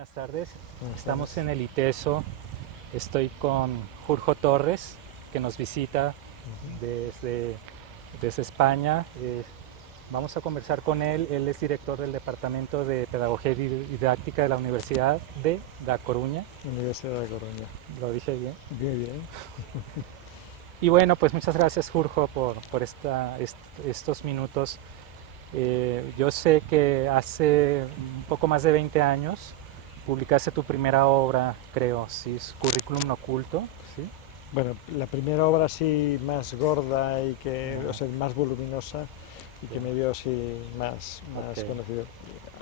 Buenas tardes. Buenas Estamos tardes. en el ITESO. Estoy con Jurjo Torres, que nos visita desde, desde España. Vamos a conversar con él. Él es director del Departamento de Pedagogía y Didáctica de la Universidad de Da Coruña. Universidad de Coruña. Lo dije bien. Bien, bien. Y bueno, pues muchas gracias, Jurjo, por estos minutos. Yo sé que hace un poco más de 20 años publicaste tu primera obra, creo, sí, es Currículum Oculto, ¿sí? Bueno, la primera obra así más gorda y que, o Ajá, sea, más voluminosa y que ya, me dio así más ok, conocido.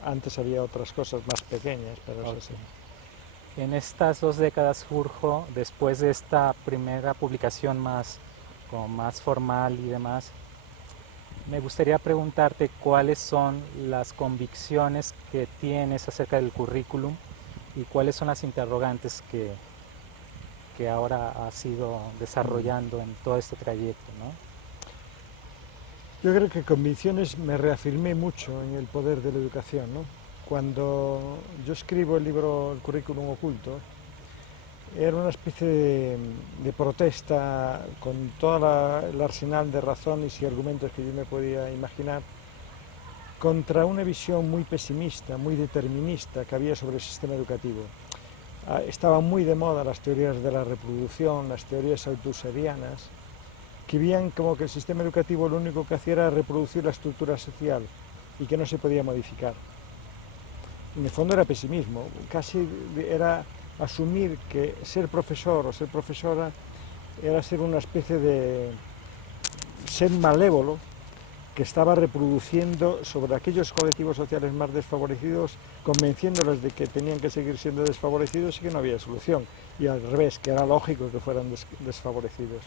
Antes había otras cosas más pequeñas, pero eso sí. ok. En estas 2 décadas, Jurjo, después de esta primera publicación más, como más formal y demás, me gustaría preguntarte cuáles son las convicciones que tienes acerca del currículum y cuáles son las interrogantes que ahora has ido Mm. desarrollando en todo este trayecto, ¿no? Yo creo que con Convicciones me reafirmé mucho en el poder de la educación, ¿no? Cuando yo escribo el libro El currículum oculto, era una especie de protesta con todo el arsenal de razones y argumentos que yo me podía imaginar contra una visión muy pesimista, muy determinista que había sobre el sistema educativo. Estaban muy de moda las teorías de la reproducción, las teorías autoserianas, que veían como que el sistema educativo lo único que hacía era reproducir la estructura social y que no se podía modificar. En el fondo era pesimismo, casi era asumir que ser profesor o ser profesora era ser una especie de ser malévolo que estaba reproduciendo sobre aquellos colectivos sociales más desfavorecidos, convenciéndolos de que tenían que seguir siendo desfavorecidos y que no había solución, y al revés, que era lógico que fueran desfavorecidos.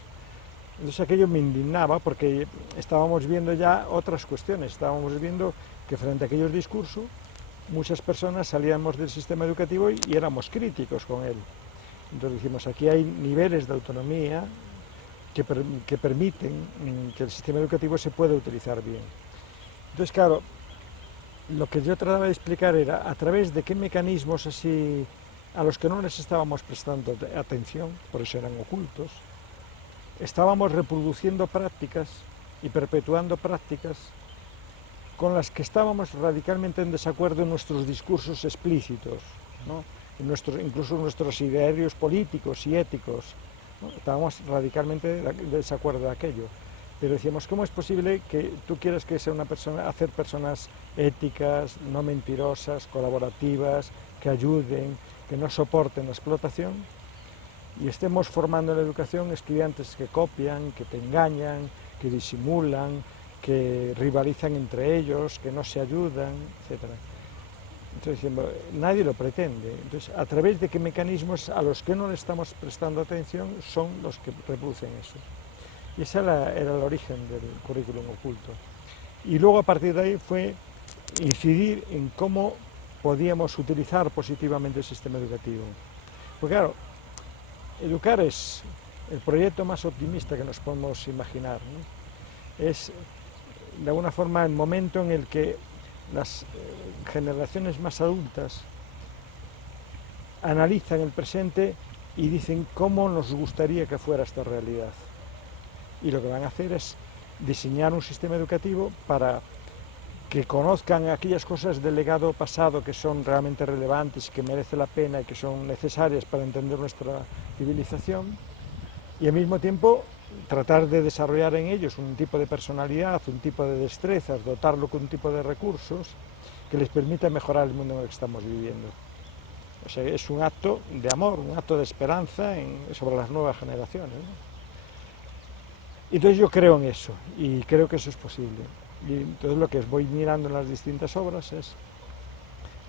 Entonces aquello me indignaba porque estábamos viendo ya otras cuestiones, estábamos viendo que frente a aquellos discursos muchas personas salíamos del sistema educativo y éramos críticos con él. Entonces dijimos, aquí hay niveles de autonomía que permiten que el sistema educativo se pueda utilizar bien. Entonces, claro, lo que yo trataba de explicar era a través de qué mecanismos así a los que no les estábamos prestando atención, por eso eran ocultos, estábamos reproduciendo prácticas y perpetuando prácticas con las que estábamos radicalmente en desacuerdo en nuestros discursos explícitos, ¿no? Incluso en nuestros idearios políticos y éticos, ¿no? Estábamos radicalmente de desacuerdo de aquello. Pero decíamos, ¿cómo es posible que tú quieras que sea una persona, hacer personas éticas, no mentirosas, colaborativas, que ayuden, que no soporten la explotación, y estemos formando en la educación estudiantes que copian, que te engañan, que disimulan, que rivalizan entre ellos, que no se ayudan, etcétera? Entonces, nadie lo pretende. Entonces, ¿a través de qué mecanismos a los que no le estamos prestando atención son los que reproducen eso? Y ese era el origen del currículum oculto. Y luego a partir de ahí fue incidir en cómo podíamos utilizar positivamente el sistema educativo. Porque claro, educar es el proyecto más optimista que nos podemos imaginar, ¿no? Es de alguna forma el momento en el que las generaciones más adultas analizan el presente y dicen cómo nos gustaría que fuera esta realidad. Y lo que van a hacer es diseñar un sistema educativo para que conozcan aquellas cosas del legado pasado que son realmente relevantes, que merece la pena y que son necesarias para entender nuestra civilización, y al mismo tiempo tratar de desarrollar en ellos un tipo de personalidad, un tipo de destrezas, dotarlo con un tipo de recursos que les permita mejorar el mundo en el que estamos viviendo. O sea, es un acto de amor, un acto de esperanza sobre las nuevas generaciones, ¿no? Entonces yo creo en eso y creo que eso es posible. Y entonces lo que voy mirando en las distintas obras es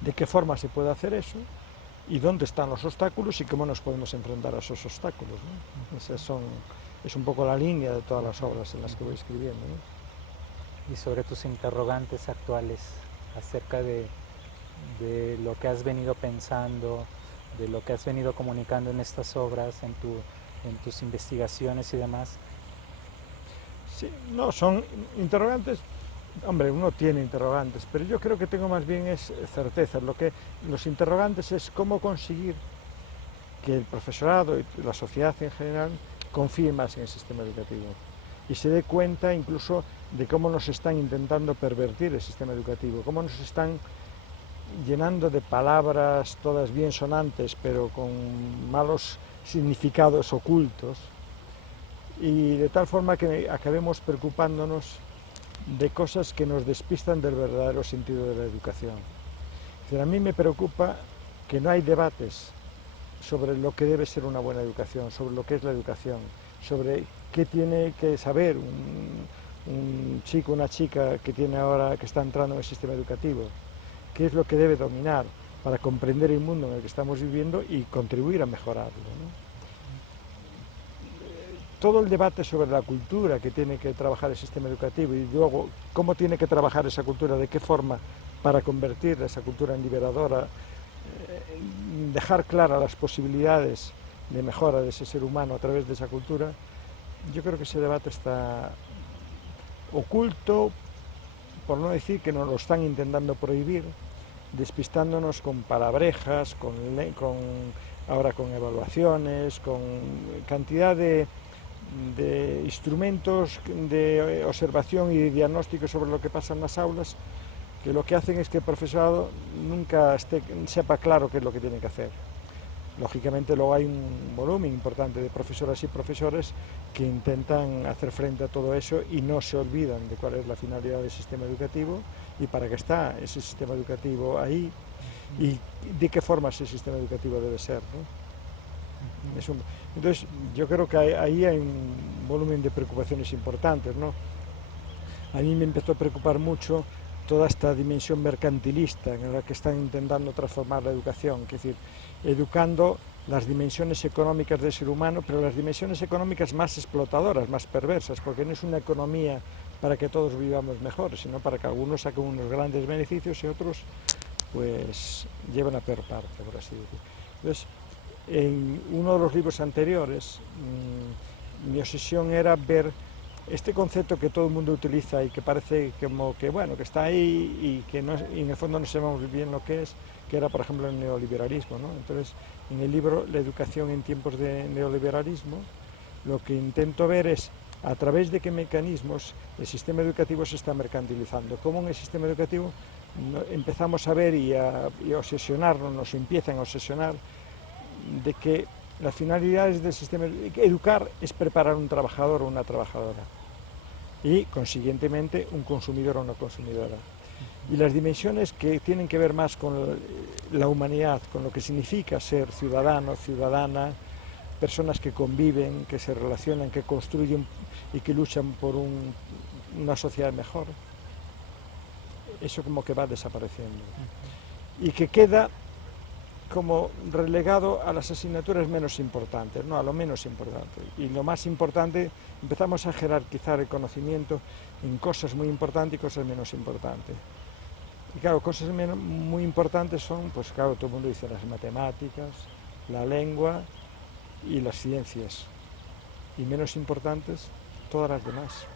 de qué forma se puede hacer eso y dónde están los obstáculos y cómo nos podemos enfrentar a esos obstáculos, ¿no? Es un poco la línea de todas las obras en las que voy escribiendo, ¿no? Y sobre tus interrogantes actuales acerca de lo que has venido pensando, de lo que has venido comunicando en estas obras, en tus investigaciones y demás. Sí, no, son interrogantes Hombre, uno tiene interrogantes, pero yo creo que tengo más bien es certezas. Los interrogantes es cómo conseguir que el profesorado y la sociedad en general confíe más en el sistema educativo y se dé cuenta incluso de cómo nos están intentando pervertir el sistema educativo, cómo nos están llenando de palabras todas bien sonantes pero con malos significados ocultos, y de tal forma que acabemos preocupándonos de cosas que nos despistan del verdadero sentido de la educación. A mí me preocupa que no hay debates sobre lo que debe ser una buena educación, sobre lo que es la educación, sobre qué tiene que saber un chico, una chica que está entrando en el sistema educativo, qué es lo que debe dominar para comprender el mundo en el que estamos viviendo y contribuir a mejorarlo, ¿no? Todo el debate sobre la cultura que tiene que trabajar el sistema educativo y luego cómo tiene que trabajar esa cultura, de qué forma para convertir esa cultura en liberadora, dejar claras las posibilidades de mejora de ese ser humano a través de esa cultura, yo creo que ese debate está oculto, por no decir que nos lo están intentando prohibir, despistándonos con palabrejas, ahora con evaluaciones, con cantidad de instrumentos de observación y de diagnóstico sobre lo que pasa en las aulas, que lo que hacen es que el profesorado nunca sepa claro qué es lo que tiene que hacer. Lógicamente luego hay un volumen importante de profesoras y profesores que intentan hacer frente a todo eso y no se olvidan de cuál es la finalidad del sistema educativo y para qué está ese sistema educativo ahí y de qué forma ese sistema educativo debe ser, ¿no? Entonces yo creo que ahí hay un volumen de preocupaciones importantes, ¿no? A mí me empezó a preocupar mucho toda esta dimensión mercantilista en la que están intentando transformar la educación, es decir, educando las dimensiones económicas del ser humano, pero las dimensiones económicas más explotadoras, más perversas, porque no es una economía para que todos vivamos mejor, sino para que algunos saquen unos grandes beneficios y otros pues lleven la peor parte, por así decirlo. Entonces, en uno de los libros anteriores, mi obsesión era ver este concepto que todo el mundo utiliza y que parece como que, bueno, que está ahí y que y en el fondo no sabemos bien lo que es, que era, por ejemplo, el neoliberalismo, ¿no? Entonces, en el libro La educación en tiempos de neoliberalismo, lo que intento ver es a través de qué mecanismos el sistema educativo se está mercantilizando, cómo en el sistema educativo empezamos a ver y a obsesionarnos, nos empiezan a obsesionar de que las finalidades del sistema educar es preparar un trabajador o una trabajadora y consiguientemente un consumidor o una consumidora. Y las dimensiones que tienen que ver más con la humanidad, con lo que significa ser ciudadano, ciudadana, personas que conviven, que se relacionan, que construyen y que luchan por una sociedad mejor, eso como que va desapareciendo. Y que queda como relegado a las asignaturas menos importantes, no a lo menos importante. Y lo más importante, empezamos a jerarquizar el conocimiento en cosas muy importantes y cosas menos importantes. Y claro, cosas muy importantes son, pues claro, todo el mundo dice las matemáticas, la lengua y las ciencias. Y menos importantes, todas las demás,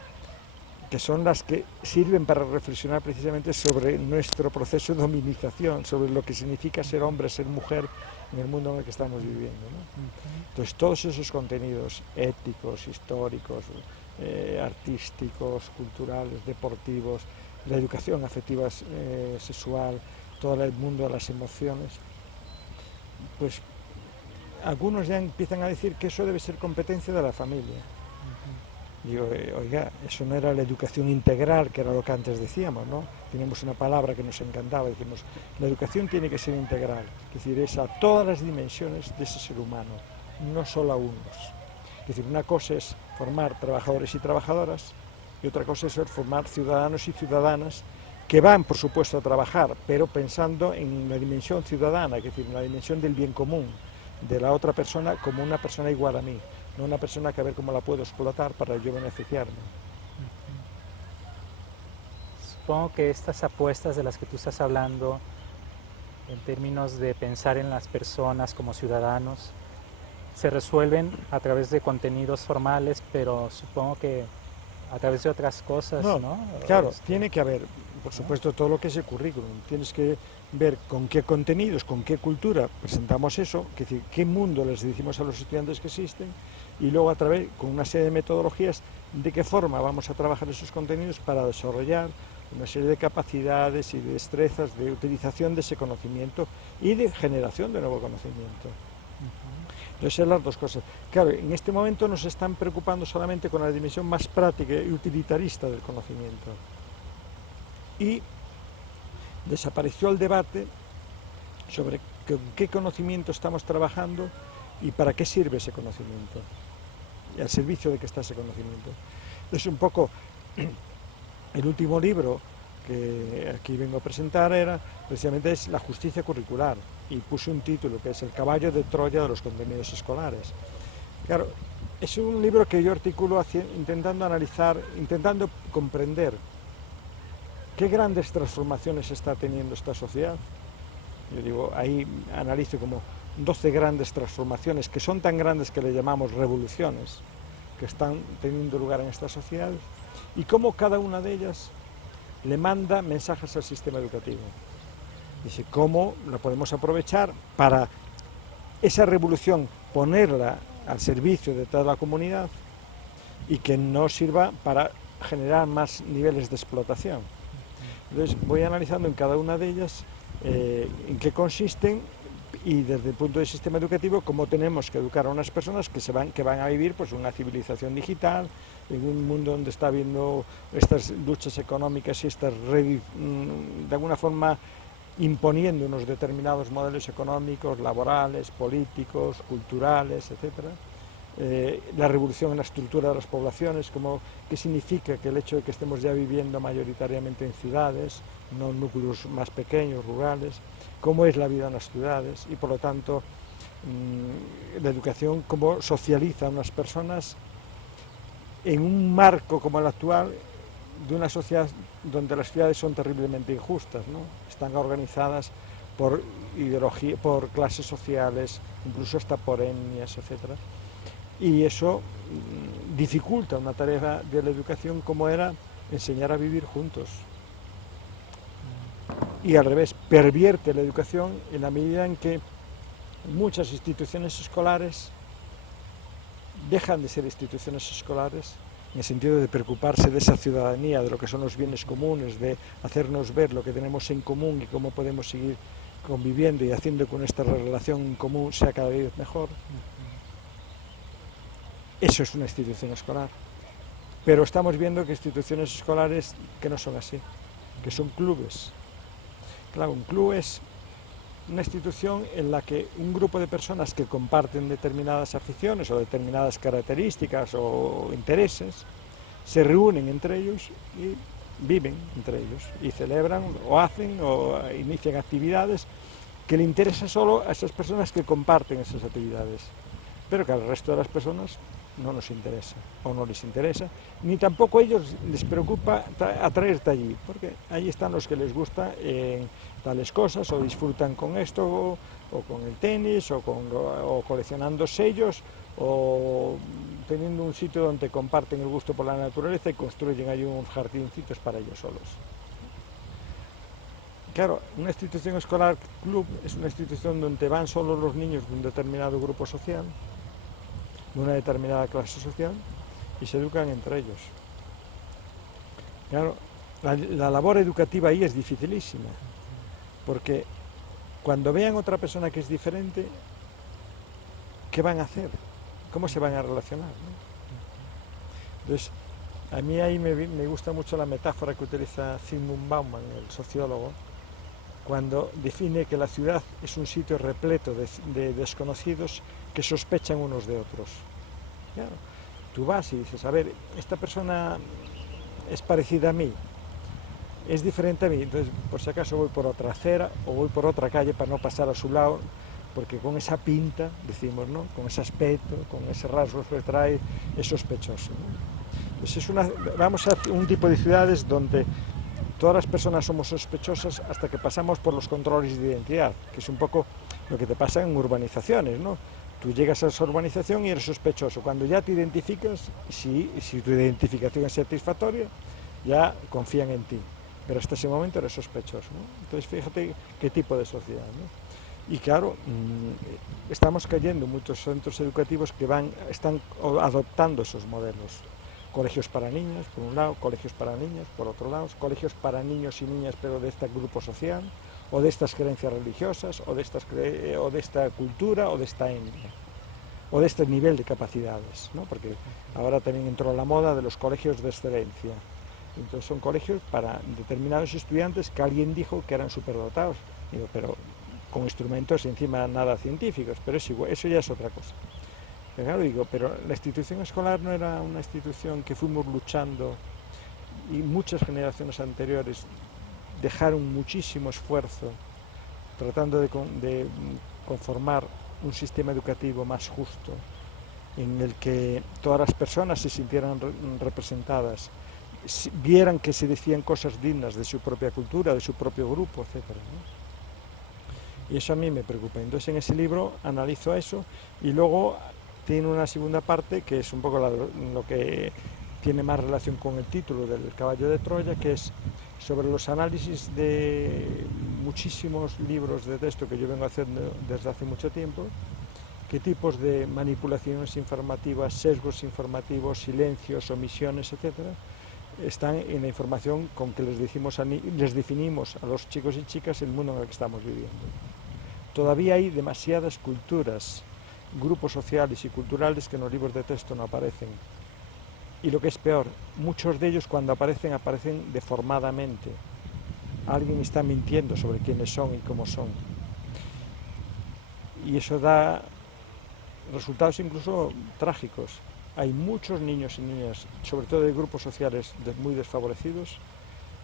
que son las que sirven para reflexionar precisamente sobre nuestro proceso de dominización, sobre lo que significa ser hombre, ser mujer en el mundo en el que estamos viviendo, ¿no? Entonces todos esos contenidos éticos, históricos, artísticos, culturales, deportivos, la educación afectiva sexual, todo el mundo de las emociones, pues algunos ya empiezan a decir que eso debe ser competencia de la familia. Digo, oiga, eso no era la educación integral, que era lo que antes decíamos, ¿no? Tenemos una palabra que nos encantaba, decimos, la educación tiene que ser integral, es decir, es a todas las dimensiones de ese ser humano, no solo a unos. Es decir, una cosa es formar trabajadores y trabajadoras, y otra cosa es formar ciudadanos y ciudadanas que van, por supuesto, a trabajar, pero pensando en la dimensión ciudadana, es decir, en la dimensión del bien común, de la otra persona como una persona igual a mí, no una persona que a ver cómo la puedo explotar para yo beneficiarme. Supongo que estas apuestas de las que tú estás hablando, en términos de pensar en las personas como ciudadanos, se resuelven a través de contenidos formales, pero supongo que a través de otras cosas, No, ¿no? claro, Este, tiene que haber, por supuesto, todo lo que es el currículum. Tienes que ver con qué contenidos, con qué cultura presentamos eso, es decir, qué mundo les decimos a los estudiantes que existen, y luego a través, con una serie de metodologías, de qué forma vamos a trabajar esos contenidos para desarrollar una serie de capacidades y de destrezas de utilización de ese conocimiento y de generación de nuevo conocimiento. Entonces, las dos cosas. Claro, en este momento nos están preocupando solamente con la dimensión más práctica y utilitarista del conocimiento. Y desapareció el debate sobre con qué conocimiento estamos trabajando y para qué sirve ese conocimiento, y al servicio de qué está ese conocimiento. Es un poco el último libro que aquí vengo a presentar precisamente es La justicia curricular, y puse un título que es El caballo de Troya de los contenidos escolares. Claro, es un libro que yo articulo intentando analizar, intentando comprender qué grandes transformaciones está teniendo esta sociedad. Yo digo, ahí analizo como 12 grandes transformaciones que son tan grandes que le llamamos revoluciones, que están teniendo lugar en esta sociedad, y cómo cada una de ellas le manda mensajes al sistema educativo. Dice, cómo la podemos aprovechar para esa revolución, ponerla al servicio de toda la comunidad y que no sirva para generar más niveles de explotación. Entonces voy analizando en cada una de ellas en qué consisten, y desde el punto de sistema educativo cómo tenemos que educar a unas personas que van a vivir pues una civilización digital, en un mundo donde está habiendo estas luchas económicas y estas de alguna forma imponiendo unos determinados modelos económicos, laborales, políticos, culturales, etcétera. La revolución en la estructura de las poblaciones, qué significa que el hecho de que estemos ya viviendo mayoritariamente en ciudades, no en núcleos más pequeños, rurales, cómo es la vida en las ciudades, y por lo tanto la educación cómo socializa a unas personas en un marco como el actual de una sociedad donde las ciudades son terriblemente injustas, ¿no? Están organizadas por ideología, por clases sociales, incluso hasta por etnias, etcétera. Y eso dificulta una tarea de la educación como era enseñar a vivir juntos. Y al revés, pervierte la educación en la medida en que muchas instituciones escolares dejan de ser instituciones escolares en el sentido de preocuparse de esa ciudadanía, de lo que son los bienes comunes, de hacernos ver lo que tenemos en común y cómo podemos seguir conviviendo y haciendo que nuestra relación en común sea cada vez mejor. Eso es una institución escolar. Pero estamos viendo que instituciones escolares que no son así, que son clubes. Claro, un club es una institución en la que un grupo de personas que comparten determinadas aficiones o determinadas características o intereses se reúnen entre ellos y viven entre ellos y celebran o hacen o inician actividades que le interesan solo a esas personas que comparten esas actividades, pero que al resto de las personas no nos interesa o no les interesa, ni tampoco a ellos les preocupa atraerte allí, porque allí están los que les gusta tales cosas o disfrutan con esto o con el tenis o coleccionando sellos o teniendo un sitio donde comparten el gusto por la naturaleza y construyen ahí unos jardincitos para ellos solos. Claro, una institución escolar club es una institución donde van solo los niños de un determinado grupo social, de una determinada clase social, y se educan entre ellos. Claro, la labor educativa ahí es dificilísima, porque cuando vean otra persona que es diferente, ¿qué van a hacer? ¿Cómo se van a relacionar, ¿no? Entonces, a mí ahí me gusta mucho la metáfora que utiliza Zygmunt Bauman, el sociólogo, cuando define que la ciudad es un sitio repleto de desconocidos que sospechan unos de otros. Claro, tú vas y dices, a ver, esta persona es parecida a mí, es diferente a mí, entonces por si acaso voy por otra acera o voy por otra calle para no pasar a su lado, porque con esa pinta, decimos, ¿no?, con ese aspecto, con ese rasgo que trae, es sospechoso, ¿no? Entonces vamos a un tipo de ciudades donde todas las personas somos sospechosas hasta que pasamos por los controles de identidad, que es un poco lo que te pasa en urbanizaciones, ¿no? Tú llegas a esa urbanización y eres sospechoso. Cuando ya te identificas, si tu identificación es satisfactoria, ya confían en ti. Pero hasta ese momento eres sospechoso, ¿no? Entonces fíjate qué tipo de sociedad, ¿no? Y claro, estamos cayendo en muchos centros educativos que están adoptando esos modelos. Colegios para niños, por un lado, colegios para niños, por otro lado, colegios para niños y niñas, pero de este grupo social, o de estas creencias religiosas, o de esta cultura, o de esta etnia, o de este nivel de capacidades, ¿no? Porque ahora también entró la moda de los colegios de excelencia. Entonces son colegios para determinados estudiantes que alguien dijo que eran superdotados, digo, pero con instrumentos encima nada científicos, pero es igual, eso ya es otra cosa. Pero claro, digo, pero la institución escolar no era una institución que fuimos luchando y muchas generaciones anteriores dejaron muchísimo esfuerzo tratando de conformar un sistema educativo más justo, en el que todas las personas se sintieran representadas, vieran que se decían cosas dignas de su propia cultura, de su propio grupo, etc., ¿no? Y eso a mí me preocupa. Entonces en ese libro analizo eso y luego tiene una segunda parte que es un poco lo que tiene más relación con el título del Caballo de Troya, que es sobre los análisis de muchísimos libros de texto que yo vengo haciendo desde hace mucho tiempo, qué tipos de manipulaciones informativas, sesgos informativos, silencios, omisiones, etcétera, están en la información con que les definimos a los chicos y chicas el mundo en el que estamos viviendo. Todavía hay demasiadas culturas, grupos sociales y culturales que en los libros de texto no aparecen. Y lo que es peor, muchos de ellos cuando aparecen deformadamente. Alguien está mintiendo sobre quiénes son y cómo son. Y eso da resultados incluso trágicos. Hay muchos niños y niñas, sobre todo de grupos sociales muy desfavorecidos,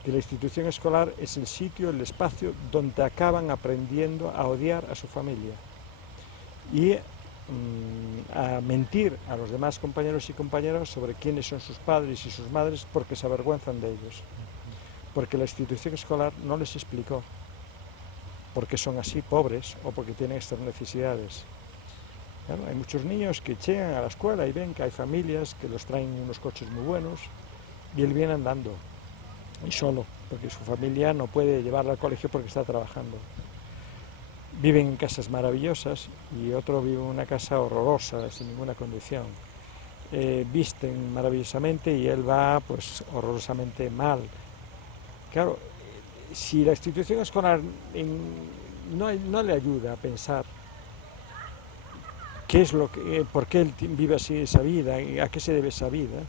que la institución escolar es el sitio, el espacio donde acaban aprendiendo a odiar a su familia y a mentir a los demás compañeros y compañeras sobre quiénes son sus padres y sus madres porque se avergüenzan de ellos, porque la institución escolar no les explicó porque son así pobres o porque tienen estas necesidades. Claro, hay muchos niños que llegan a la escuela y ven que hay familias que los traen unos coches muy buenos y él viene andando y solo, porque su familia no puede llevarlo al colegio porque está trabajando. Viven en casas maravillosas y otro vive en una casa horrorosa, sin ninguna condición. Visten maravillosamente y él va pues horrorosamente mal. Claro, si la institución escolar no le ayuda a pensar por qué él vive así esa vida, a qué se debe esa vida,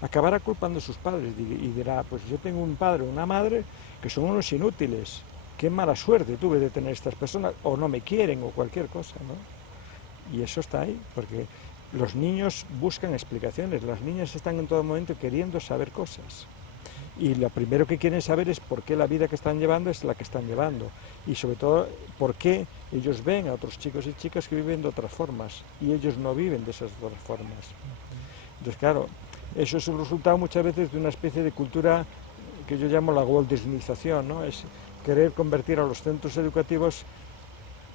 acabará culpando a sus padres y dirá, pues yo tengo un padre o una madre que son unos inútiles, qué mala suerte tuve de tener estas personas, o no me quieren, o cualquier cosa, ¿no? Y eso está ahí, porque los niños buscan explicaciones, las niñas están en todo momento queriendo saber cosas. Y lo primero que quieren saber es por qué la vida que están llevando es la que están llevando. Y sobre todo, por qué ellos ven a otros chicos y chicas que viven de otras formas y ellos no viven de esas otras formas. Entonces, claro, eso es un resultado muchas veces de una especie de cultura que yo llamo la Walt Disneyización, ¿no? Es querer convertir a los centros educativos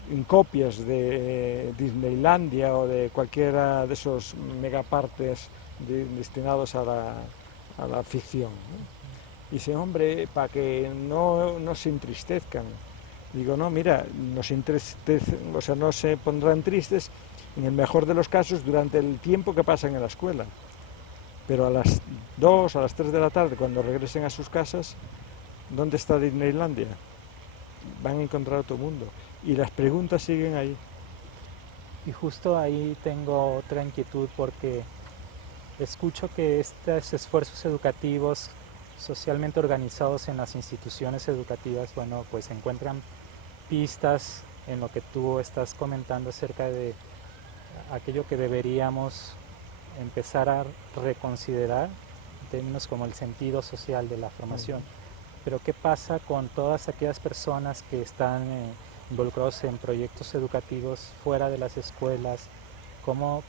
en copias de Disneylandia o de cualquiera de esos megapartes destinados a la ficción, ¿no? Dice, hombre, para que no se entristezcan. Digo, no, mira, no se pondrán tristes, en el mejor de los casos, durante el tiempo que pasan en la escuela. Pero a las 2, a las 3 de la tarde, cuando regresen a sus casas, ¿dónde está Disneylandia? Van a encontrar otro mundo. Y las preguntas siguen ahí. Y justo ahí tengo otra inquietud porque escucho que estos esfuerzos educativos socialmente organizados en las instituciones educativas, bueno, pues encuentran pistas en lo que tú estás comentando acerca de aquello que deberíamos empezar a reconsiderar en términos como el sentido social de la formación. Pero ¿qué pasa con todas aquellas personas que están involucrados en proyectos educativos fuera de las escuelas? ¿Cómo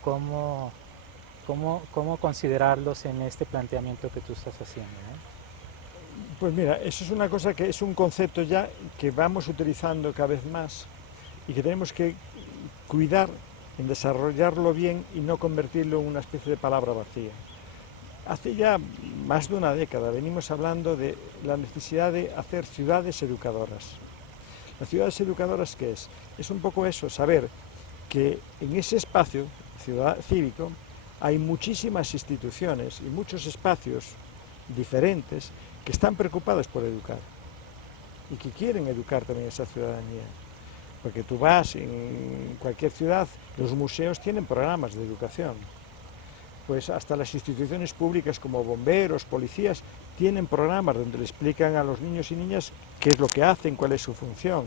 considerarlos en este planteamiento que tú estás haciendo, ¿no? Pues mira, eso es una cosa que es un concepto ya que vamos utilizando cada vez más y que tenemos que cuidar en desarrollarlo bien y no convertirlo en una especie de palabra vacía. Hace ya más de una década venimos hablando de la necesidad de hacer ciudades educadoras. ¿Las ciudades educadoras qué es? Es un poco eso, saber que en ese espacio cívico hay muchísimas instituciones y muchos espacios diferentes que están preocupados por educar y que quieren educar también a esa ciudadanía. Porque tú vas en cualquier ciudad, los museos tienen programas de educación. Pues hasta las instituciones públicas como bomberos, policías, tienen programas donde le explican a los niños y niñas qué es lo que hacen, cuál es su función.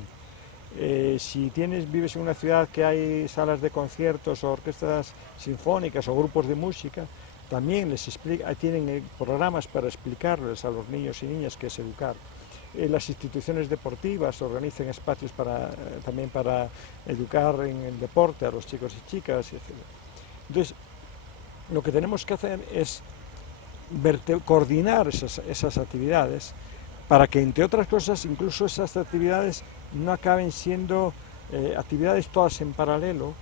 Si vives en una ciudad que hay salas de conciertos o orquestas sinfónicas o grupos de música, también tienen programas para explicarles a los niños y niñas qué es educar. Las instituciones deportivas organizan espacios también para educar en el deporte a los chicos y chicas, etc. Entonces, lo que tenemos que hacer es coordinar esas actividades para que, entre otras cosas, incluso esas actividades no acaben siendo actividades todas en paralelo,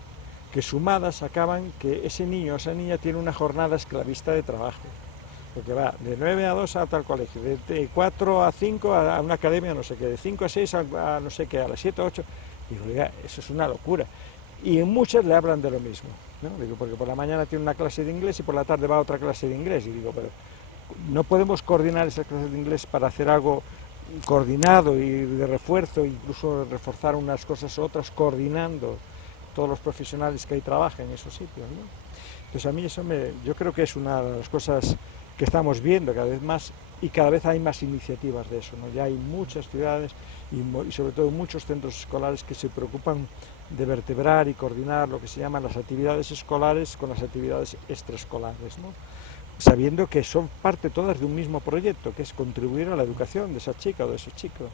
que sumadas acaban que ese niño o esa niña tiene una jornada esclavista de trabajo, porque va de 9 a 2 a tal colegio, de 4 a 5 a una academia no sé qué, de 5 a 6 a no sé qué, a las 7 a 8, digo, oiga, eso es una locura. Y en muchas le hablan de lo mismo, ¿no? Digo, porque por la mañana tiene una clase de inglés y por la tarde va a otra clase de inglés, y digo, pero no podemos coordinar esas clases de inglés para hacer algo coordinado y de refuerzo, incluso reforzar unas cosas u otras, coordinando todos los profesionales que ahí trabajan en esos sitios, ¿no? Entonces a mí yo creo que es una de las cosas que estamos viendo cada vez más, y cada vez hay más iniciativas de eso, ¿no? Ya hay muchas ciudades y sobre todo muchos centros escolares que se preocupan de vertebrar y coordinar lo que se llaman las actividades escolares con las actividades extraescolares, ¿no? Sabiendo que son parte todas de un mismo proyecto, que es contribuir a la educación de esa chica o de ese chico.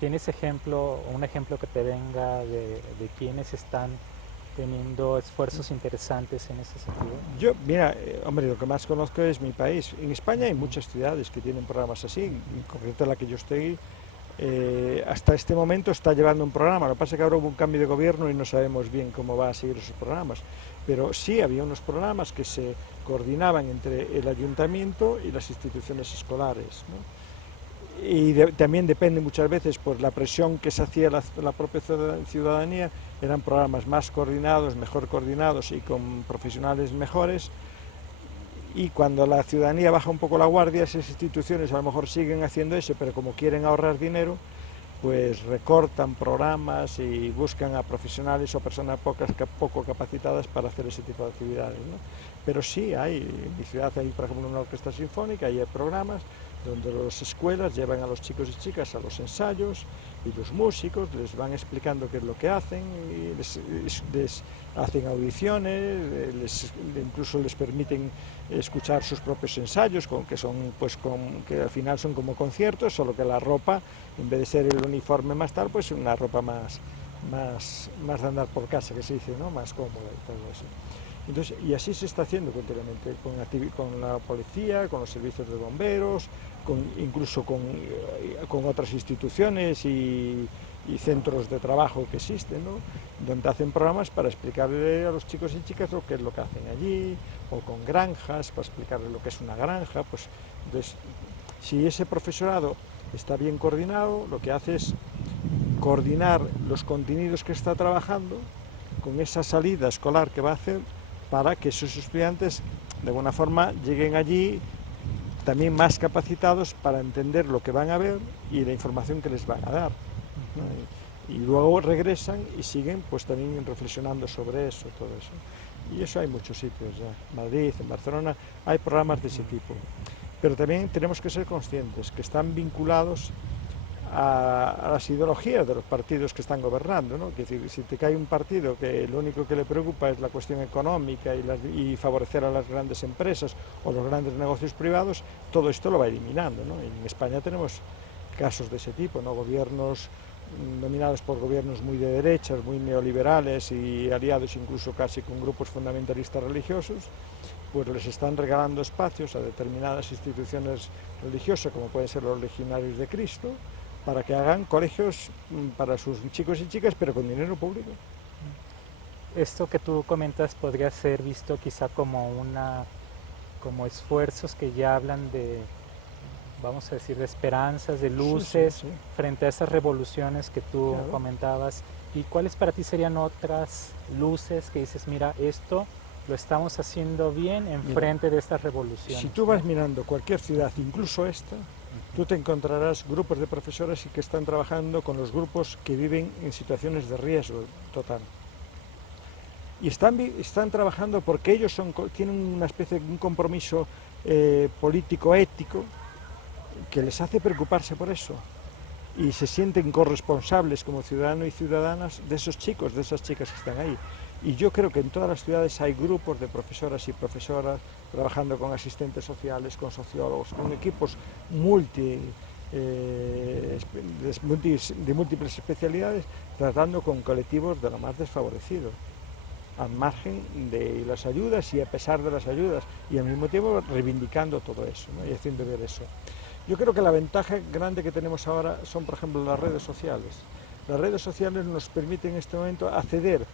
¿Tienes un ejemplo que te venga de quienes están teniendo esfuerzos interesantes en ese sentido? Yo, mira, hombre, lo que más conozco es mi país. En España hay muchas ciudades que tienen programas así, en concreto la que yo estoy, hasta este momento está llevando un programa. Lo que pasa es que ahora hubo un cambio de gobierno y no sabemos bien cómo va a seguir esos programas. Pero sí había unos programas que se coordinaban entre el ayuntamiento y las instituciones escolares, ¿no? Y también depende muchas veces por la presión que se hacía la propia ciudadanía, eran programas más coordinados, mejor coordinados y con profesionales mejores, y cuando la ciudadanía baja un poco la guardia, esas instituciones a lo mejor siguen haciendo eso, pero como quieren ahorrar dinero, pues recortan programas y buscan a profesionales o personas poco capacitadas para hacer ese tipo de actividades, ¿no? Pero sí en mi ciudad hay, por ejemplo, una orquesta sinfónica y hay programas donde las escuelas llevan a los chicos y chicas a los ensayos, y los músicos les van explicando qué es lo que hacen, y les hacen audiciones, incluso les permiten escuchar sus propios ensayos, que al final son como conciertos, solo que la ropa, en vez de ser el uniforme más tal, pues una ropa más de andar por casa, que se dice, ¿no? Más cómoda y todo eso. Entonces, y así se está haciendo continuamente, con la policía, con los servicios de bomberos, incluso con otras instituciones y centros de trabajo que existen, ¿no? Donde hacen programas para explicarle a los chicos y chicas lo que es lo que hacen allí, o con granjas, para explicarles lo que es una granja. Pues, entonces, si ese profesorado está bien coordinado, lo que hace es coordinar los contenidos que está trabajando con esa salida escolar que va a hacer, para que esos estudiantes de alguna forma lleguen allí también más capacitados para entender lo que van a ver y la información que les van a dar, ¿no? Y luego regresan y siguen pues también reflexionando sobre eso, todo eso. Y eso hay muchos sitios ya, en Madrid, en Barcelona, hay programas de ese tipo. Pero también tenemos que ser conscientes que están vinculados a las ideologías de los partidos que están gobernando, ¿no? Es decir, si te cae un partido que lo único que le preocupa es la cuestión económica y favorecer a las grandes empresas o los grandes negocios privados, todo esto lo va eliminando, ¿no? En España tenemos casos de ese tipo, ¿no? Gobiernos dominados por gobiernos muy de derechas, muy neoliberales y aliados incluso casi con grupos fundamentalistas religiosos, pues les están regalando espacios a determinadas instituciones religiosas, como pueden ser los Legionarios de Cristo, para que hagan colegios para sus chicos y chicas, pero con dinero público. esto que tú comentas podría ser visto quizá como como esfuerzos que ya hablan de, vamos a decir, de esperanzas, de luces, Sí. frente a esas revoluciones que tú Claro. comentabas. ¿Y cuáles para ti serían otras luces que dices, mira, esto lo estamos haciendo bien en Mira, frente de estas revoluciones? Si tú vas mirando cualquier ciudad, incluso esta, tú te encontrarás grupos de profesores que están trabajando con los grupos que viven en situaciones de riesgo total. Y están trabajando porque ellos tienen una especie de un compromiso político, ético, que les hace preocuparse por eso. Y se sienten corresponsables como ciudadanos y ciudadanas de esos chicos, de esas chicas que están ahí. Y yo creo que en todas las ciudades hay grupos de profesoras y profesoras trabajando con asistentes sociales, con sociólogos, con equipos de múltiples especialidades, tratando con colectivos de lo más desfavorecidos, al margen de las ayudas y a pesar de las ayudas, y al mismo tiempo reivindicando todo eso, ¿no? Y haciendo ver eso. Yo creo que la ventaja grande que tenemos ahora son, por ejemplo, las redes sociales. Las redes sociales nos permiten en este momento acceder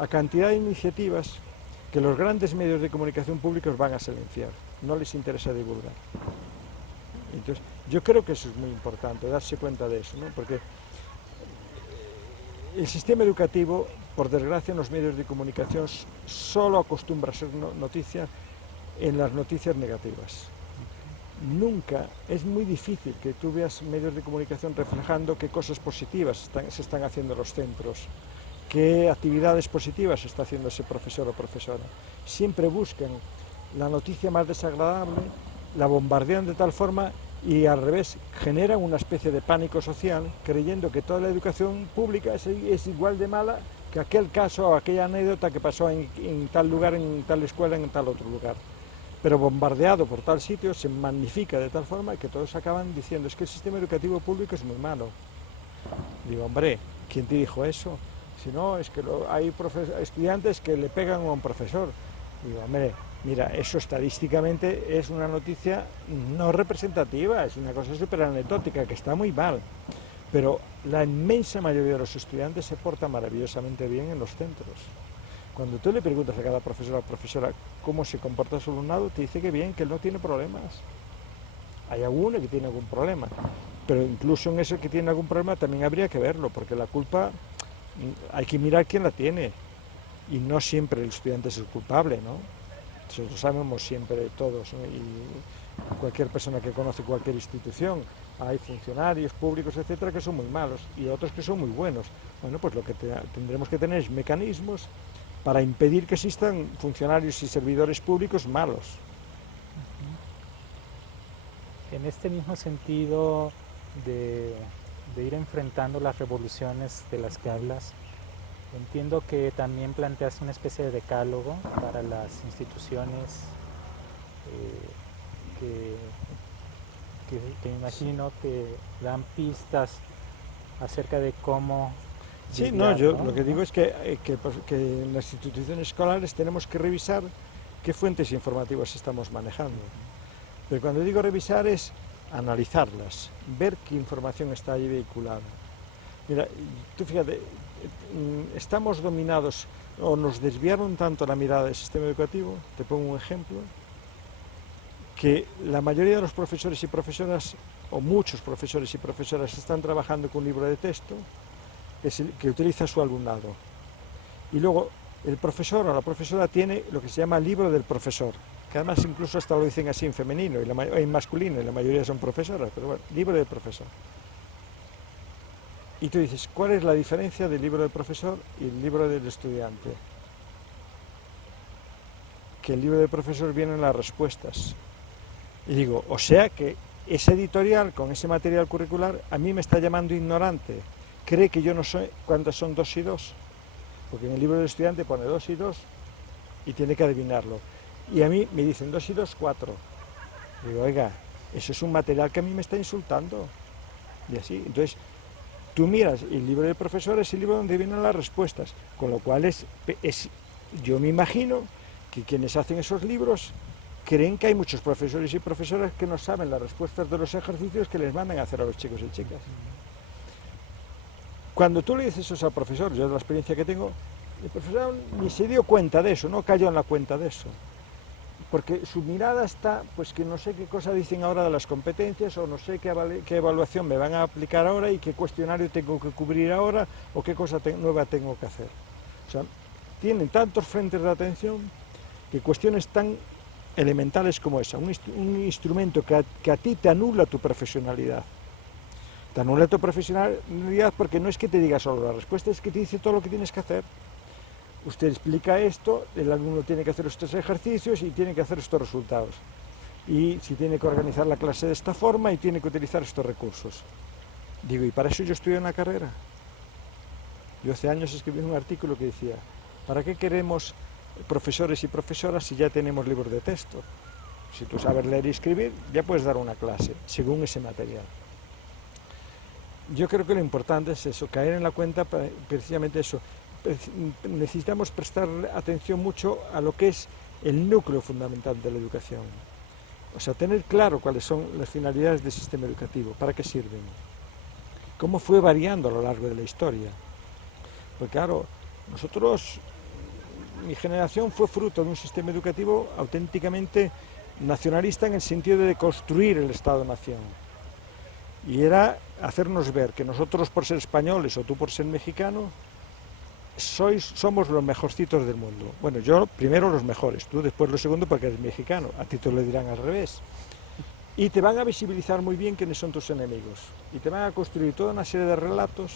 a cantidad de iniciativas que los grandes medios de comunicación públicos van a silenciar, no les interesa divulgar. Entonces, yo creo que eso es muy importante, darse cuenta de eso, ¿no? Porque el sistema educativo, por desgracia, en los medios de comunicación solo acostumbra a ser noticia en las noticias negativas. Nunca, es muy difícil que tú veas medios de comunicación reflejando qué cosas positivas se están haciendo en los centros, qué actividades positivas está haciendo ese profesor o profesora. Siempre buscan la noticia más desagradable, la bombardean de tal forma y al revés, generan una especie de pánico social creyendo que toda la educación pública es igual de mala que aquel caso o aquella anécdota que pasó en tal lugar, en tal escuela, en tal otro lugar. Pero bombardeado por tal sitio se magnifica de tal forma que todos acaban diciendo es que el sistema educativo público es muy malo. Digo, hombre, ¿quién te dijo eso? Si no, es que hay estudiantes que le pegan a un profesor. Digo, hombre, mira, eso estadísticamente es una noticia no representativa, es una cosa súper anecdótica que está muy mal. Pero la inmensa mayoría de los estudiantes se porta maravillosamente bien en los centros. Cuando tú le preguntas a cada profesor o profesora cómo se comporta su alumnado, te dice que bien, que él no tiene problemas. Hay alguno que tiene algún problema, pero incluso en ese que tiene algún problema también habría que verlo, porque la culpa hay que mirar quién la tiene, y no siempre el estudiante es el culpable, ¿no? Eso lo sabemos siempre todos, ¿no? Y cualquier persona que conoce cualquier institución, hay funcionarios públicos, etcétera, que son muy malos, y otros que son muy buenos. Bueno, pues lo que tendremos que tener es mecanismos para impedir que existan funcionarios y servidores públicos malos. En este mismo sentido de, de ir enfrentando las revoluciones de las que hablas, entiendo que también planteas una especie de decálogo para las instituciones que, que imagino que dan pistas acerca de cómo Sí, lidiar, yo ¿no? lo que digo es que en las instituciones escolares tenemos que revisar qué fuentes informativas estamos manejando. Pero cuando digo revisar es analizarlas, ver qué información está ahí vehiculada. Mira, tú fíjate, estamos dominados o nos desviaron tanto la mirada del sistema educativo, te pongo un ejemplo, que la mayoría de los profesores y profesoras, o muchos profesores y profesoras, están trabajando con un libro de texto que utiliza su alumnado. Y luego el profesor o la profesora tiene lo que se llama libro del profesor, que además incluso hasta lo dicen así en femenino y en masculino, y la mayoría son profesoras, pero bueno, libro del profesor. Y tú dices, ¿cuál es la diferencia del libro del profesor y el libro del estudiante? Que el libro del profesor vienen las respuestas. Y digo, o sea que ese editorial con ese material curricular a mí me está llamando ignorante. Cree que yo no sé cuántas son 2 y 2, porque en el libro del estudiante pone 2 y 2 y tiene que adivinarlo. Y a mí me dicen 2 y 2, 4. Digo, oiga, eso es un material que a mí me está insultando. Y así, entonces, tú miras el libro del profesor, es el libro donde vienen las respuestas, con lo cual yo me imagino que quienes hacen esos libros creen que hay muchos profesores y profesoras que no saben las respuestas de los ejercicios que les mandan a hacer a los chicos y chicas. Cuando tú le dices eso al profesor, yo de la experiencia que tengo, el profesor ni se dio cuenta de eso, no cayó en la cuenta de eso. Porque su mirada está, pues que no sé qué cosa dicen ahora de las competencias, o no sé qué evaluación me van a aplicar ahora y qué cuestionario tengo que cubrir ahora, o qué cosa nueva tengo que hacer. O sea, tienen tantos frentes de atención que cuestiones tan elementales como esa, un instrumento que a ti te anula tu profesionalidad. Te anula tu profesionalidad porque no es que te diga solo la respuesta, es que te dice todo lo que tienes que hacer. Usted explica esto, el alumno tiene que hacer estos ejercicios y tiene que hacer estos resultados. Y si tiene que organizar la clase de esta forma y tiene que utilizar estos recursos. Digo, ¿y para eso yo estudio una carrera? Yo hace años escribí un artículo que decía, ¿para qué queremos profesores y profesoras si ya tenemos libros de texto? Si tú sabes leer y escribir, ya puedes dar una clase, según ese material. Yo creo que lo importante es eso, caer en la cuenta precisamente eso. Necesitamos prestar atención mucho a lo que es el núcleo fundamental de la educación. O sea, tener claro cuáles son las finalidades del sistema educativo, para qué sirven, cómo fue variando a lo largo de la historia. Porque claro, mi generación fue fruto de un sistema educativo auténticamente nacionalista en el sentido de construir el Estado-Nación. Y era hacernos ver que nosotros por ser españoles o tú por ser mexicano, somos los mejorcitos del mundo. Bueno, yo primero los mejores, tú después los segundos porque eres mexicano, a ti te lo dirán al revés. Y te van a visibilizar muy bien quiénes son tus enemigos. Y te van a construir toda una serie de relatos,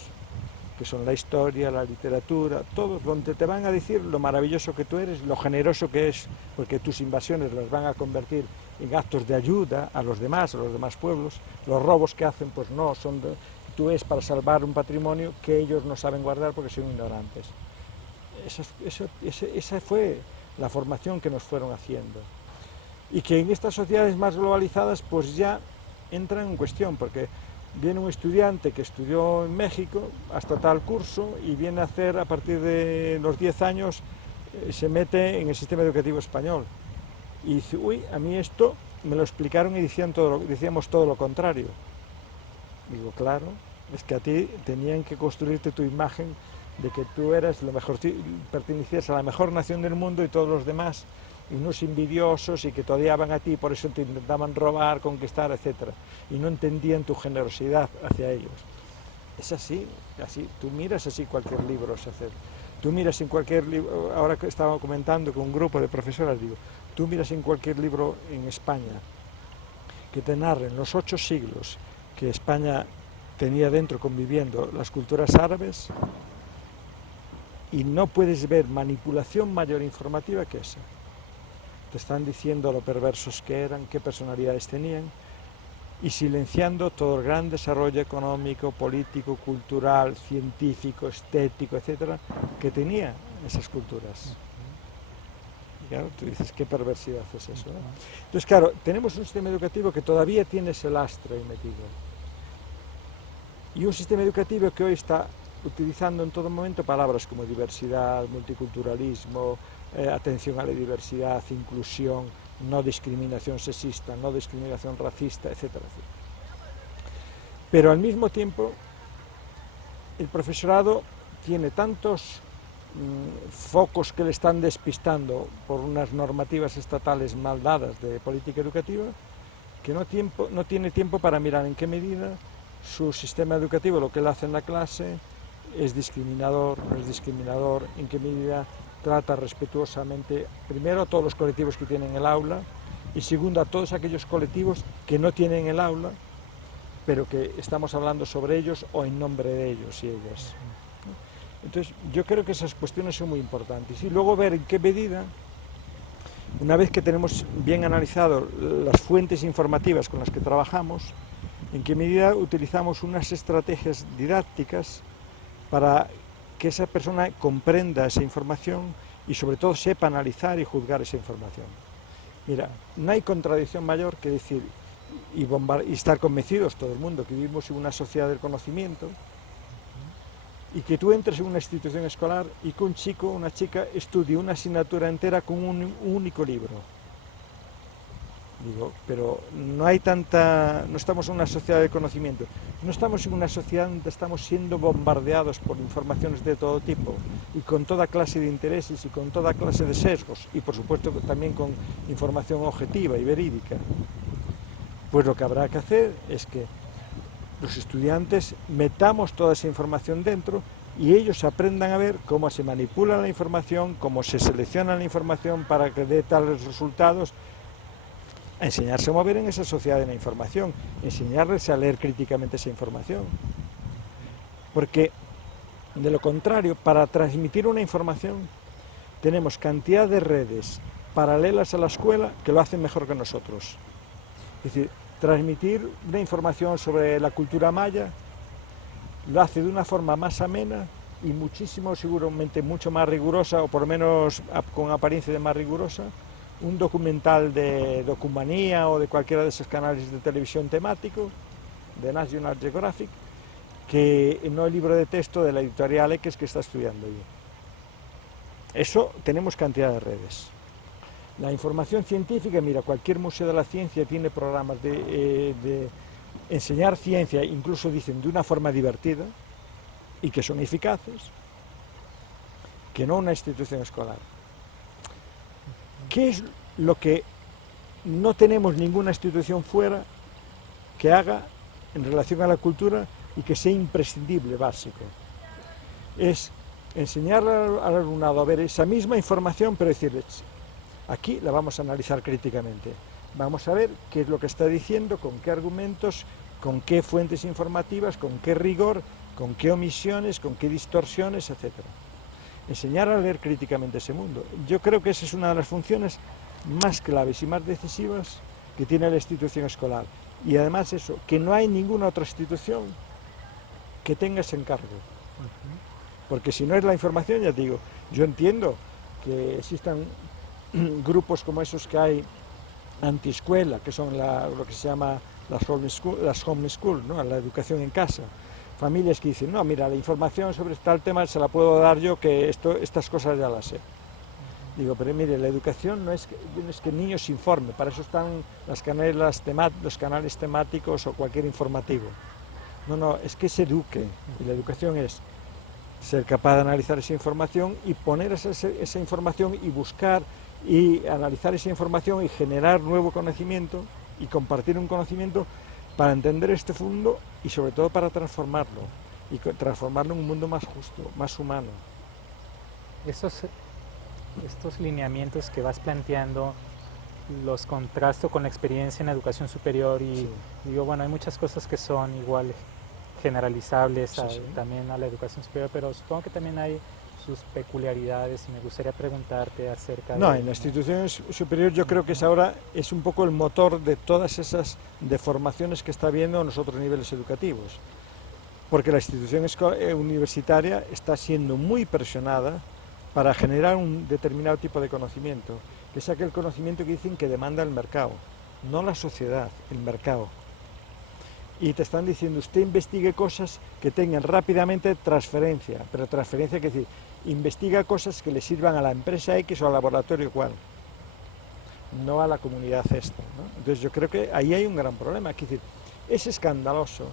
que son la historia, la literatura, todo, donde te van a decir lo maravilloso que tú eres, lo generoso que es, porque tus invasiones las van a convertir en actos de ayuda a los demás pueblos. Los robos que hacen, pues no, tú es para salvar un patrimonio que ellos no saben guardar porque son ignorantes. Esa fue la formación que nos fueron haciendo. Y que en estas sociedades más globalizadas pues ya entran en cuestión, porque viene un estudiante que estudió en México hasta tal curso y viene a hacer a partir de los 10 años, se mete en el sistema educativo español. Y dice, uy, a mí esto me lo explicaron y decíamos todo lo contrario. Digo, claro, es que a ti tenían que construirte tu imagen de que tú eras lo mejor, pertenecías a la mejor nación del mundo y todos los demás, unos envidiosos y que te odiaban a ti, por eso te intentaban robar, conquistar, etc. Y no entendían tu generosidad hacia ellos. Es así, tú miras así cualquier libro, tú miras en cualquier libro, ahora que estaba comentando con un grupo de profesoras, digo, tú miras en cualquier libro en España que te narren los 8 siglos que España tenía dentro conviviendo las culturas árabes y no puedes ver manipulación mayor informativa que esa. Te están diciendo lo perversos que eran, qué personalidades tenían y silenciando todo el gran desarrollo económico, político, cultural, científico, estético, etcétera, que tenían esas culturas. Y claro, tú dices, qué perversidad es eso, ¿no? Entonces, claro, tenemos un sistema educativo que todavía tiene ese lastre ahí metido. Y un sistema educativo que hoy está utilizando en todo momento palabras como diversidad, multiculturalismo, atención a la diversidad, inclusión, no discriminación sexista, no discriminación racista, etcétera, etcétera. Pero al mismo tiempo, el profesorado tiene tantos focos que le están despistando por unas normativas estatales mal dadas de política educativa, que no tiene tiempo para mirar en qué medida su sistema educativo, lo que él hace en la clase, es discriminador, no es discriminador, en qué medida trata respetuosamente, primero, a todos los colectivos que tienen el aula, y segundo, a todos aquellos colectivos que no tienen el aula, pero que estamos hablando sobre ellos o en nombre de ellos y ellas. Entonces, yo creo que esas cuestiones son muy importantes. Y luego ver en qué medida, una vez que tenemos bien analizado las fuentes informativas con las que trabajamos, en qué medida utilizamos unas estrategias didácticas para que esa persona comprenda esa información y sobre todo sepa analizar y juzgar esa información. Mira, no hay contradicción mayor que decir y estar convencidos todo el mundo que vivimos en una sociedad del conocimiento y que tú entres en una institución escolar y que un chico o una chica estudie una asignatura entera con un único libro. Digo, pero no hay tanta, no estamos en una sociedad de conocimiento, no estamos en una sociedad donde estamos siendo bombardeados por informaciones de todo tipo y con toda clase de intereses y con toda clase de sesgos y por supuesto también con información objetiva y verídica. Pues lo que habrá que hacer es que los estudiantes metamos toda esa información dentro y ellos aprendan a ver cómo se manipula la información, cómo se selecciona la información para que dé tales resultados, a enseñarse a mover en esa sociedad de la información, enseñarles a leer críticamente esa información. Porque, de lo contrario, para transmitir una información tenemos cantidad de redes paralelas a la escuela que lo hacen mejor que nosotros. Es decir, transmitir una información sobre la cultura maya lo hace de una forma más amena y muchísimo, seguramente mucho más rigurosa, o por lo menos con apariencia de más rigurosa, un documental de Documanía o de cualquiera de esos canales de televisión temático, de National Geographic, que no el libro de texto de la editorial X que está estudiando allí. Eso tenemos cantidad de redes. La información científica, mira, cualquier museo de la ciencia tiene programas de enseñar ciencia, incluso dicen de una forma divertida, y que son eficaces, que no una institución escolar. ¿Qué es lo que no tenemos ninguna institución fuera que haga en relación a la cultura y que sea imprescindible, básico? Es enseñar al alumnado a ver esa misma información, pero decirles, aquí la vamos a analizar críticamente. Vamos a ver qué es lo que está diciendo, con qué argumentos, con qué fuentes informativas, con qué rigor, con qué omisiones, con qué distorsiones, etc. Enseñar a leer críticamente ese mundo. Yo creo que esa es una de las funciones más claves y más decisivas que tiene la institución escolar. Y además eso, que no hay ninguna otra institución que tenga ese encargo. Porque si no es la información, ya te digo, yo entiendo que existan grupos como esos que hay antiescuela, que son lo que se llama las homeschool, ¿no? La educación en casa. Familias que dicen, no, mira, la información sobre tal tema se la puedo dar yo, que estas cosas ya las sé. Digo, pero mire, la educación no es que el niño se informe, para eso están los canales temáticos o cualquier informativo. No, es que se eduque, y la educación es ser capaz de analizar esa información y poner esa información y buscar y analizar esa información y generar nuevo conocimiento y compartir un conocimiento para entender este mundo y sobre todo para transformarlo y transformarlo en un mundo más justo, más humano. Estos lineamientos que vas planteando los contrasto con la experiencia en la educación superior y sí. Digo, bueno, hay muchas cosas que son igual generalizables también a la educación superior, pero supongo que también hay sus peculiaridades y me gustaría preguntarte acerca de... en la institución superior yo creo que ahora es un poco el motor de todas esas deformaciones que está habiendo en los otros niveles educativos, porque la institución universitaria está siendo muy presionada para generar un determinado tipo de conocimiento, que es aquel conocimiento que dicen que demanda el mercado, no la sociedad, el mercado. Y te están diciendo, usted investigue cosas que tengan rápidamente transferencia, pero transferencia quiere decir, investiga cosas que le sirvan a la empresa X o al laboratorio cual, no a la comunidad esta, ¿no? Entonces yo creo que ahí hay un gran problema, es decir, es escandaloso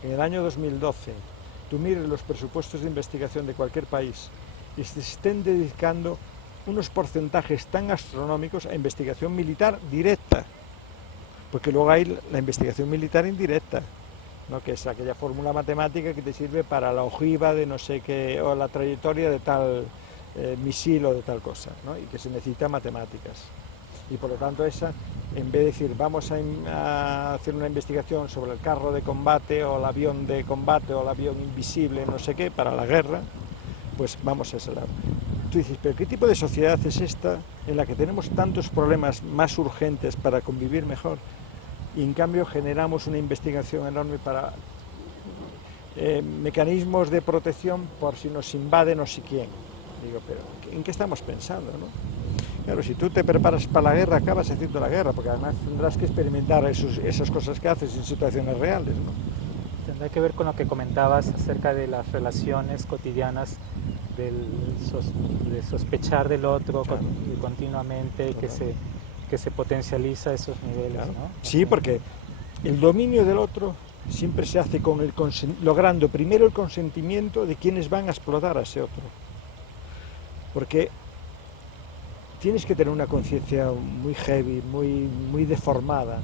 que en el año 2012 tú mires los presupuestos de investigación de cualquier país y se estén dedicando unos porcentajes tan astronómicos a investigación militar directa, porque luego hay la investigación militar indirecta, ¿no? Que es aquella fórmula matemática que te sirve para la ojiva de no sé qué, o la trayectoria de tal misil o de tal cosa, ¿no? Y que se necesita matemáticas. Y por lo tanto esa, en vez de decir vamos a hacer una investigación sobre el carro de combate o el avión de combate o el avión invisible, no sé qué, para la guerra, pues vamos a ese lado. Tú dices, pero ¿qué tipo de sociedad es esta en la que tenemos tantos problemas más urgentes para convivir mejor y en cambio generamos una investigación enorme para mecanismos de protección por si nos invade no sé quién? Digo, pero ¿en qué estamos pensando, no? Claro, si tú te preparas para la guerra, acabas haciendo la guerra, porque además tendrás que experimentar esas cosas que haces en situaciones reales, ¿no? Tendrá que ver con lo que comentabas acerca de las relaciones cotidianas, de sospechar del otro, claro, continuamente, claro, que se potencializa esos niveles, Claro. ¿no? Sí, porque el dominio del otro siempre se hace con logrando primero el consentimiento de quienes van a explotar a ese otro. Porque tienes que tener una conciencia muy heavy, muy deformada,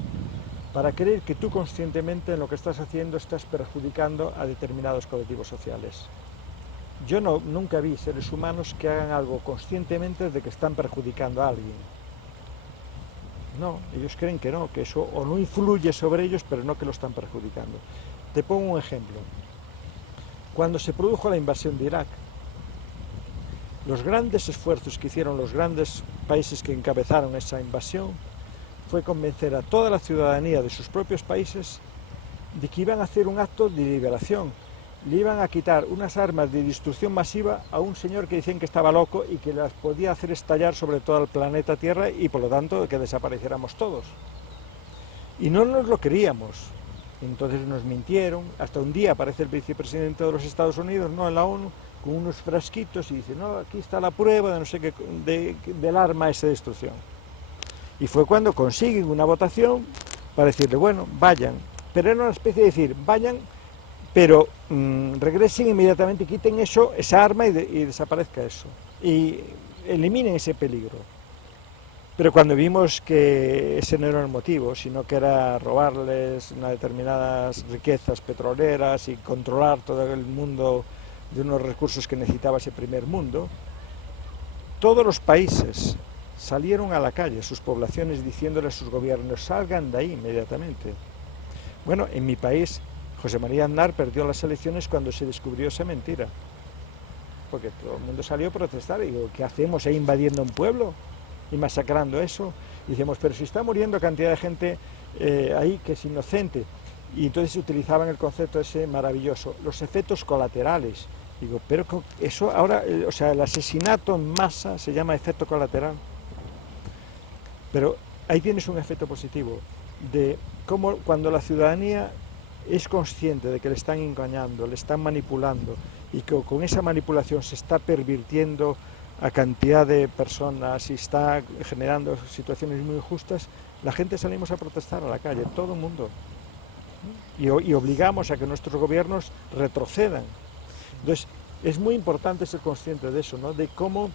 para creer que tú conscientemente en lo que estás haciendo estás perjudicando a determinados colectivos sociales. Yo nunca vi seres humanos que hagan algo conscientemente de que están perjudicando a alguien. No, ellos creen que no, que eso o no influye sobre ellos, pero no que lo están perjudicando. Te pongo un ejemplo. Cuando se produjo la invasión de Irak, los grandes esfuerzos que hicieron los grandes países que encabezaron esa invasión fue convencer a toda la ciudadanía de sus propios países de que iban a hacer un acto de liberación. Le iban a quitar unas armas de destrucción masiva a un señor que decían que estaba loco y que las podía hacer estallar sobre todo el planeta Tierra y por lo tanto que desapareciéramos todos. Y no nos lo queríamos. Entonces nos mintieron. Hasta un día aparece el vicepresidente de los Estados Unidos, no en la ONU, con unos frasquitos y dice, no, aquí está la prueba de no sé qué, del arma esa destrucción. Y fue cuando consiguen una votación para decirle, bueno, vayan. Pero era una especie de decir, vayan, pero regresen inmediatamente, quiten eso, esa arma y desaparezca eso. Y eliminen ese peligro. Pero cuando vimos que ese no era el motivo, sino que era robarles unas determinadas riquezas petroleras y controlar todo el mundo de unos recursos que necesitaba ese primer mundo, todos los países salieron a la calle, sus poblaciones, diciéndole a sus gobiernos, salgan de ahí inmediatamente. Bueno, en mi país, José María Aznar perdió las elecciones cuando se descubrió esa mentira, porque todo el mundo salió a protestar, y digo, ¿qué hacemos ahí invadiendo un pueblo y masacrando eso? Y decimos, pero si está muriendo cantidad de gente ahí que es inocente. Y entonces utilizaban el concepto ese maravilloso, los efectos colaterales. Digo, pero eso ahora, o sea, el asesinato en masa se llama efecto colateral. Pero ahí tienes un efecto positivo, de cómo cuando la ciudadanía es consciente de que le están engañando, le están manipulando, y que con esa manipulación se está pervirtiendo a cantidad de personas y está generando situaciones muy injustas, la gente salimos a protestar a la calle, todo el mundo. Y obligamos a que nuestros gobiernos retrocedan. Entonces, es muy importante ser consciente de eso, ¿no? De cómo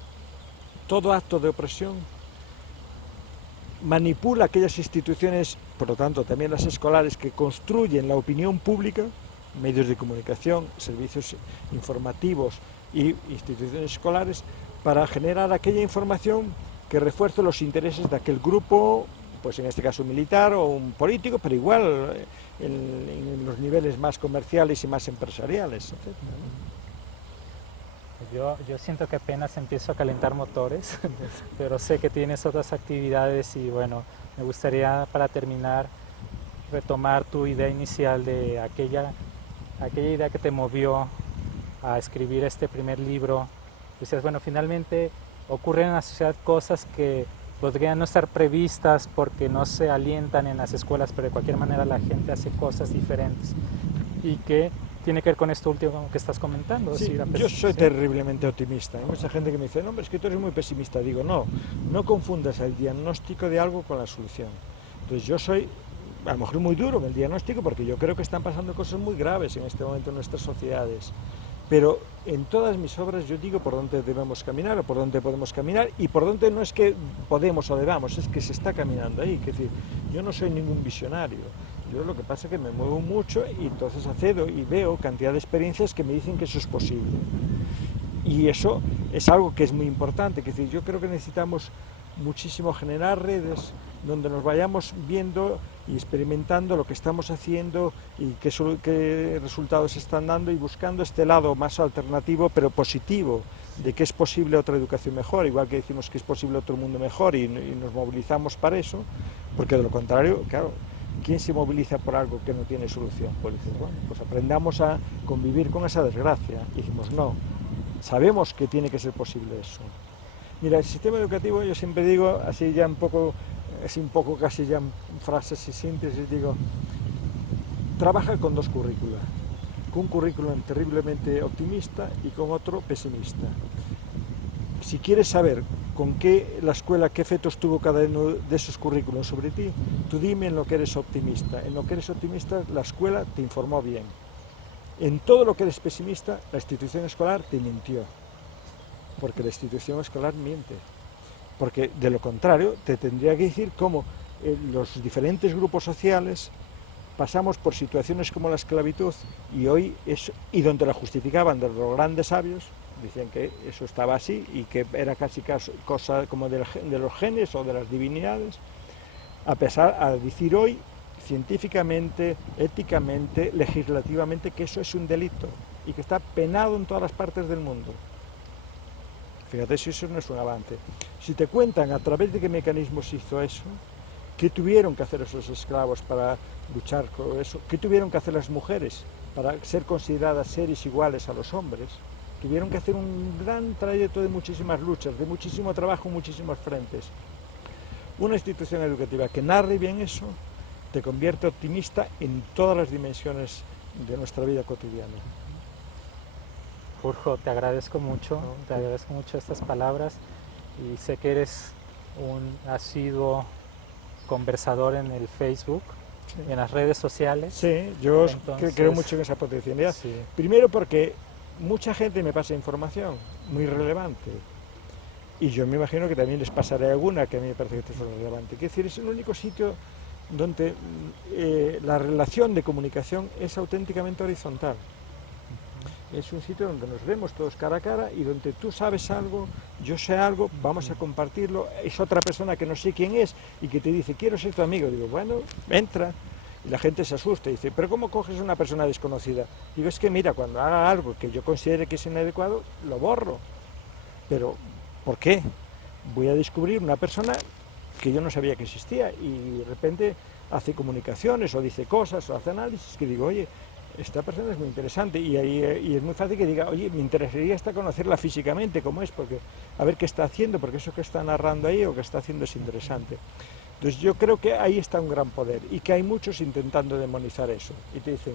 todo acto de opresión manipula aquellas instituciones, por lo tanto también las escolares, que construyen la opinión pública, medios de comunicación, servicios informativos y instituciones escolares, para generar aquella información que refuerce los intereses de aquel grupo, pues en este caso militar o un político, pero igual en los niveles más comerciales y más empresariales, etc. Yo siento que apenas empiezo a calentar motores, pero sé que tienes otras actividades y bueno, me gustaría para terminar retomar tu idea inicial de aquella idea que te movió a escribir este primer libro. Decías, bueno, finalmente ocurren en la sociedad cosas que podrían no estar previstas porque no se alientan en las escuelas, pero de cualquier manera la gente hace cosas diferentes y que tiene que ver con esto último que estás comentando. Sí, sí, yo soy terriblemente optimista. Hay mucha gente que me dice, no, hombre, es que tú eres muy pesimista. Digo, no confundas el diagnóstico de algo con la solución. Entonces yo soy, a lo mejor muy duro en el diagnóstico, porque yo creo que están pasando cosas muy graves en este momento en nuestras sociedades. Pero en todas mis obras yo digo por dónde debemos caminar o por dónde podemos caminar, y por dónde no es que podemos o debamos, es que se está caminando ahí. Es decir, yo no soy ningún visionario. Yo lo que pasa es que me muevo mucho y entonces accedo y veo cantidad de experiencias que me dicen que eso es posible. Y eso es algo que es muy importante. Es decir, yo creo que necesitamos muchísimo generar redes donde nos vayamos viendo y experimentando lo que estamos haciendo y qué resultados están dando, y buscando este lado más alternativo pero positivo, de que es posible otra educación mejor, igual que decimos que es posible otro mundo mejor y nos movilizamos para eso, porque de lo contrario, claro, ¿quién se moviliza por algo que no tiene solución? Pues dices, bueno, pues aprendamos a convivir con esa desgracia. Y dijimos, no, sabemos que tiene que ser posible eso. Mira, el sistema educativo, yo siempre digo, así ya un poco casi ya en frases y síntesis, digo, trabaja con dos currículas, con un currículum terriblemente optimista y con otro pesimista. Si quieres saber con qué la escuela, qué efectos tuvo cada uno de esos currículos sobre ti. Tú dime en lo que eres optimista. En lo que eres optimista, la escuela te informó bien. En todo lo que eres pesimista, la institución escolar te mintió. Porque la institución escolar miente. Porque de lo contrario, te tendría que decir cómo los diferentes grupos sociales pasamos por situaciones como la esclavitud y donde la justificaban de los grandes sabios, decían que eso estaba así y que era casi cosa como de los genes o de las divinidades, a decir hoy científicamente, éticamente, legislativamente que eso es un delito y que está penado en todas las partes del mundo. Fíjate si eso no es un avance. Si te cuentan a través de qué mecanismos se hizo eso, qué tuvieron que hacer esos esclavos para luchar con eso, qué tuvieron que hacer las mujeres para ser consideradas seres iguales a los hombres, tuvieron que hacer un gran trayecto de muchísimas luchas, de muchísimo trabajo en muchísimos frentes. Una institución educativa que narre bien eso te convierte optimista en todas las dimensiones de nuestra vida cotidiana. Urjo, te agradezco mucho, te agradezco mucho estas palabras y sé que eres un asiduo conversador en el Facebook, sí, en las redes sociales. Sí, yo creo mucho en esa potencialidad. Sí. Primero porque mucha gente me pasa información muy relevante y yo me imagino que también les pasaré alguna que a mí me parece que es relevante. Quiero decir, es el único sitio donde la relación de comunicación es auténticamente horizontal. Es un sitio donde nos vemos todos cara a cara y donde tú sabes algo, yo sé algo, vamos a compartirlo, es otra persona que no sé quién es y que te dice, quiero ser tu amigo. Digo, bueno, entra. Y la gente se asusta y dice, pero ¿cómo coges a una persona desconocida? Digo, es que mira, cuando haga algo que yo considere que es inadecuado, lo borro. Pero, ¿por qué? Voy a descubrir una persona que yo no sabía que existía y de repente hace comunicaciones o dice cosas o hace análisis que digo, oye, esta persona es muy interesante y es muy fácil que diga, oye, me interesaría hasta conocerla físicamente, cómo es, porque a ver qué está haciendo, porque eso que está narrando ahí o que está haciendo es interesante. Entonces yo creo que ahí está un gran poder y que hay muchos intentando demonizar eso. Y te dicen,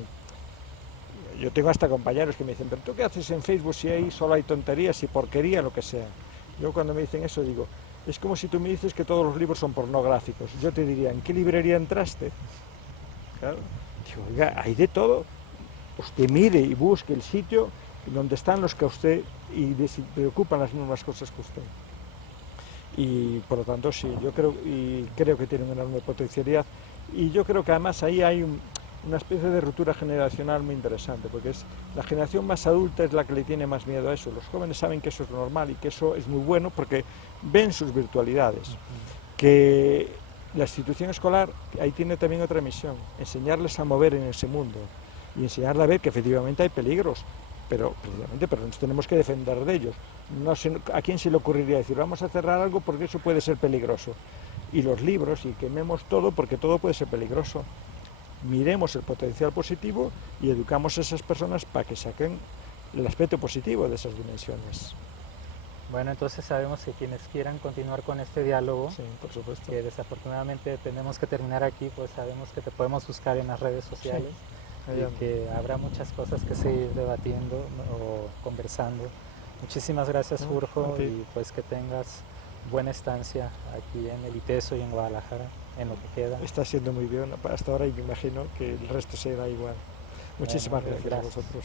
yo tengo hasta compañeros que me dicen, pero ¿tú qué haces en Facebook si ahí solo hay tonterías y porquería, lo que sea? Yo cuando me dicen eso digo, es como si tú me dices que todos los libros son pornográficos. Yo te diría, ¿en qué librería entraste? Claro. Digo, oiga, hay de todo. Usted mire y busque el sitio donde están los que a usted y se preocupan las mismas cosas que usted. Y por lo tanto sí, yo creo que tiene una enorme potencialidad y yo creo que además ahí hay una especie de ruptura generacional muy interesante, porque la generación más adulta es la que le tiene más miedo a eso. Los jóvenes saben que eso es normal y que eso es muy bueno porque ven sus virtualidades. Que la institución escolar ahí tiene también otra misión, enseñarles a mover en ese mundo y enseñarles a ver que efectivamente hay peligros, pero nos tenemos que defender de ellos. No sé, ¿a quién se le ocurriría decir, vamos a cerrar algo porque eso puede ser peligroso? Y los libros, y quememos todo porque todo puede ser peligroso. Miremos el potencial positivo y educamos a esas personas para que saquen el aspecto positivo de esas dimensiones. Bueno, entonces sabemos que quienes quieran continuar con este diálogo, sí, por supuesto, que desafortunadamente tenemos que terminar aquí, pues sabemos que te podemos buscar en las redes sociales, sí, y que habrá muchas cosas que seguir debatiendo o conversando. Muchísimas gracias, Urjo, y pues que tengas buena estancia aquí en el ITESO y en Guadalajara, en lo que queda. Está siendo muy bien hasta ahora y me imagino que el resto será igual. Muchísimas gracias a vosotros.